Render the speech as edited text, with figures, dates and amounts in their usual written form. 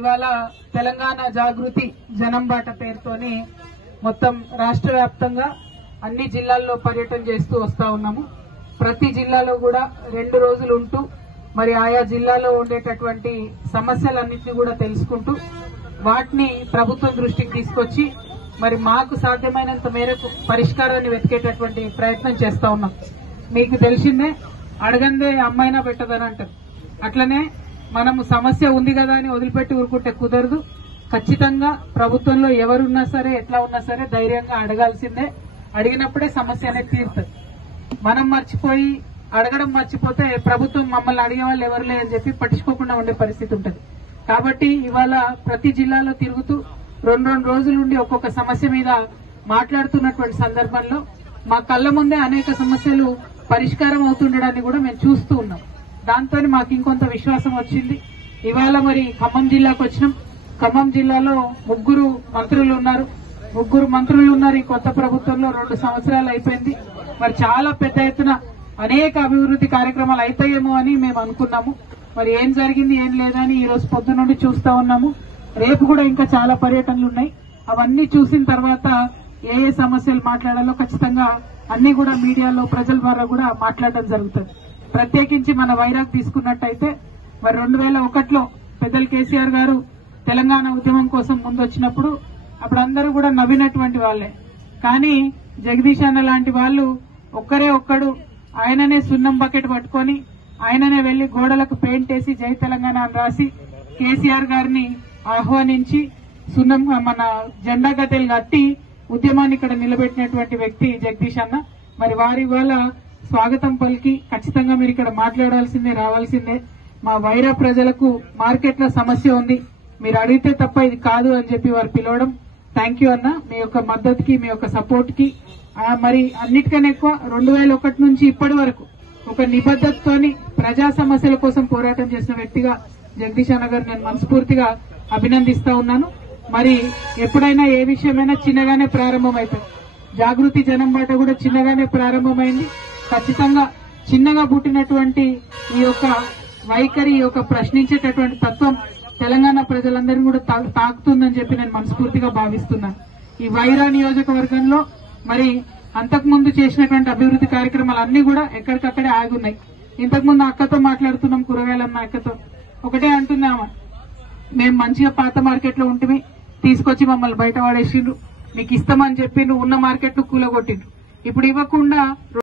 ఇవాళ తెలంగాణ జాగృతి జనంబాట పేరుతోని మొత్తం రాష్ట్ర వ్యాప్తంగా అన్ని జిల్లాల్లో పర్యటన చేస్తూ వస్తా ఉన్నాము. ప్రతి జిల్లాలో కూడా 2 రోజులు ఉంటూ మరి ఆయా జిల్లాలో ఉండేటటువంటి సమస్యలన్నింటినీ కూడా తెలుసుకుంటూ వాటిని ప్రభుత్వం దృష్టికి తీసుకొచ్చి మరి మాకు సాధ్యమైనంత మేరకు పరిష్కారాన్ని వెతికేటటువంటి ప్రయత్నం చేస్తా ఉన్నాం. మీకు తెలిసిందే, అడగందే అమ్మాయినా పెట్టదని అంటారు. అట్లనే మనము సమస్య ఉంది కదా అని వదిలిపెట్టి ఊరుకుంటే కుదరదు. ఖచ్చితంగా ప్రభుత్వంలో ఎవరున్నా సరే ఎట్లా ఉన్నా సరే ధైర్యంగా అడగాల్సిందే. అడిగినప్పుడే సమస్య అనేది తీరుతుంది. మనం మర్చిపోయి అడగడం మర్చిపోతే ప్రభుత్వం మమ్మల్ని అడిగే వాళ్ళు ఎవరు లేదని చెప్పి పట్టించుకోకుండా ఉండే పరిస్థితి ఉంటుంది. కాబట్టి ఇవాళ ప్రతి జిల్లాలో తిరుగుతూ 2 రోజుల నుండి ఒక్కొక్క సమస్య మీద మాట్లాడుతున్నటువంటి సందర్భంలో మా కళ్ల ముందే అనేక సమస్యలు పరిష్కారం అవుతుండడాన్ని కూడా మేము చూస్తూ ఉన్నాం. దాంతో మాకు ఇంకొంత విశ్వాసం వచ్చింది. ఇవాళ మరి ఖమ్మం జిల్లాకు వచ్చినాం. ఖమ్మం జిల్లాలో 3 మంత్రులు ఉన్నారు. 3 మంత్రులు ఉన్నారు. ఈ కొత్త ప్రభుత్వంలో 2 సంవత్సరాలు అయిపోయింది. మరి చాలా పెద్ద ఎత్తున అనేక అభివృద్ధి కార్యక్రమాలు అయితాయేమో అని మేము అనుకున్నాము. మరి ఏం జరిగింది ఏం లేదని ఈ రోజు పొద్దు నుండి చూస్తా ఉన్నాము. రేపు కూడా ఇంకా చాలా పర్యటనలు ఉన్నాయి. అవన్నీ చూసిన తర్వాత ఏ సమస్యలు మాట్లాడాలో ఖచ్చితంగా అన్ని కూడా మీడియాలో ప్రజల ద్వారా కూడా మాట్లాడడం జరుగుతుంది. ప్రత్యేకించి మన వైరాగ్ తీసుకున్నట్టయితే మరి 2001లో పెద్దలు కేసీఆర్ గారు తెలంగాణ ఉద్యమం కోసం ముందొచ్చినప్పుడు అప్పుడు అందరూ కూడా నవ్వినటువంటి వాళ్లే. కానీ జగదీష్ అన్న లాంటి వాళ్ళు ఒక్కడు ఆయననే సున్నం బకెట్ పట్టుకొని ఆయననే వెళ్లి గోడలకు పెయింట్ వేసి జై తెలంగాణ అని రాసి కేసీఆర్ గారిని ఆహ్వానించి సున్నం మన జెండా గద్దెలు కట్టి ఉద్యమాన్ని ఇక్కడ నిలబెట్టినటువంటి వ్యక్తి జగదీష్ అన్న. మరి వారి వల్ల స్వాగతం పలికి ఖచ్చితంగా మీరు ఇక్కడ మాట్లాడాల్సిందే, రావాల్సిందే. మా వైరా ప్రజలకు మార్కెట్ లో సమస్య ఉంది, మీరు అడిగితే తప్ప ఇది కాదు అని చెప్పి వారు పిలవడం. థ్యాంక్ యూ అన్న, మీ యొక్క మద్దతుకి, మీ యొక్క సపోర్ట్ కి. మరి అన్నిటికన్నా ఎక్కువ 2001 నుంచి ఇప్పటి వరకు ఒక నిబద్ధతతోని ప్రజా సమస్యల కోసం పోరాటం చేసిన వ్యక్తిగా జగదీష్ అన్న గారు నేను మనస్ఫూర్తిగా అభినందిస్తా ఉన్నాను. మరి ఎప్పుడైనా ఏ విషయమైనా చిన్నగానే ప్రారంభమైపోయింది. జాగృతి జనం బాట కూడా చిన్నగానే ప్రారంభమైంది. ఖచ్చితంగా చిన్నగా పుట్టినటువంటి ఈ యొక్క వైఖరి, ఈ యొక్క ప్రశ్నించేటటువంటి తత్వం తెలంగాణ ప్రజలందరినీ కూడా తాకుతుందని చెప్పి నేను మనస్ఫూర్తిగా భావిస్తున్నాను. ఈ వైరా నియోజకవర్గంలో మరి అంతకుముందు చేసినటువంటి అభివృద్ధి కార్యక్రమాలు అన్ని కూడా ఎక్కడికక్కడే ఆగున్నాయి. ఇంతకుముందు అక్కతో మాట్లాడుతున్నాం, కూరగాయలమ్మ అక్కతో ఒకటే అంటున్నామా, మేము మంచిగా పాత మార్కెట్ లో ఉంటే తీసుకొచ్చి మమ్మల్ని బయట పడేసిండ్రు, మీకు ఇస్తామని చెప్పి ఉన్న మార్కెట్ ను కూలగొట్టిండ్రు. ఇప్పుడు ఇవ్వకుండా